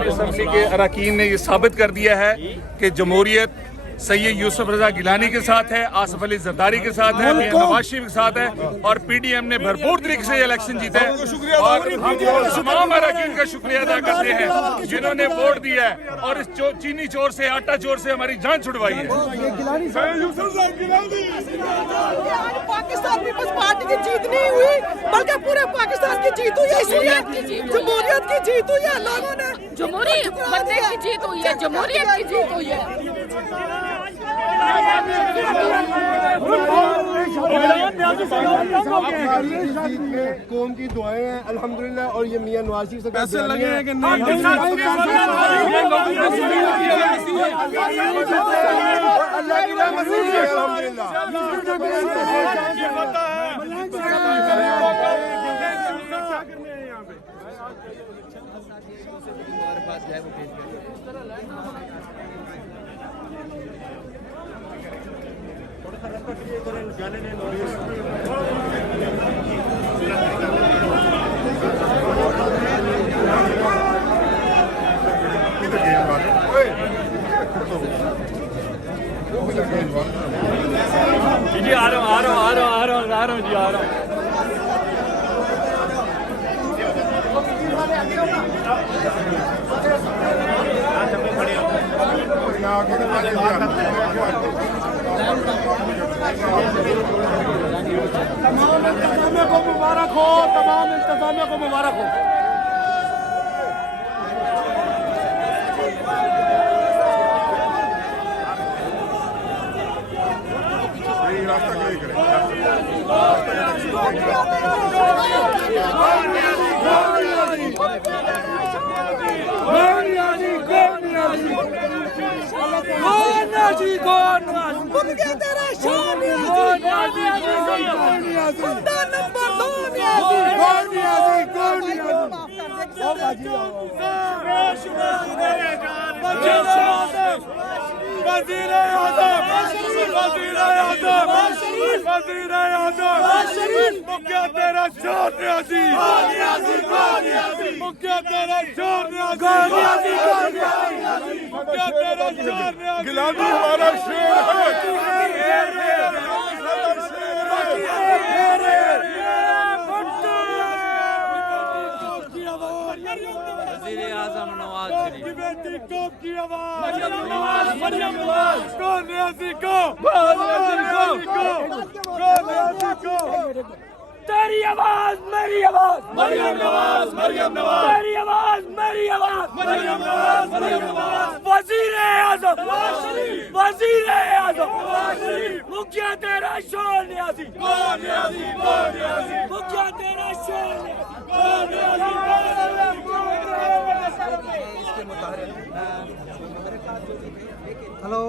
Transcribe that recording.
कौमी असम्बली के अरकान ने ये साबित कर दिया है कि जमहूरियत सैयद यूसुफ रजा गिलानी के साथ है, आसिफ अली जरदारी के साथ है, मियां नवाज शरीफ के साथ है और PDM ने भरपूर तरीके से इलेक्शन जीता है। और हम तमाम अरकान का शुक्रिया अदा करते हैं जिन्होंने वोट दिया है और इस चीनी चोर से, आटा चोर से हमारी जान छुड़वाई है। पाकिस्तान पीपल्स पार्टी की जीत नहीं हुई बल्कि पूरे पाकिस्तान की जीत हुई है, इसलिए जमहूरियत की जीत हुई है। लोगों ने जमहूरियत की जीत हुई है, जमहूरियत की जीत हुई है। कौम की दुआएं हैं अल्हम्दुलिल्लाह और ये मियां नवाज शरीफ से पैसे लगे हैं कि नहीं अल्लाह की रहमत से अल्हम्दुलिल्लाह। जी आ रहा हूँ जी आ रहा हूँ। तमाम इंतजामिया को मुबारक हो, तमाम इंतजामिया को मुबारक हो। गिलानी हमारा शेर वज़ीर आज़म नवाज शरीफ की आवाज़ मरियम नवाज तेरी आवाज मेरी आवाज मरियम नवाज तेरी आवाज मेरी आवाज मरियम नवाज वज़ीर आज़म मुखिया तेरा शोर न्याज़ी मुखिया तेरा शोर हेलो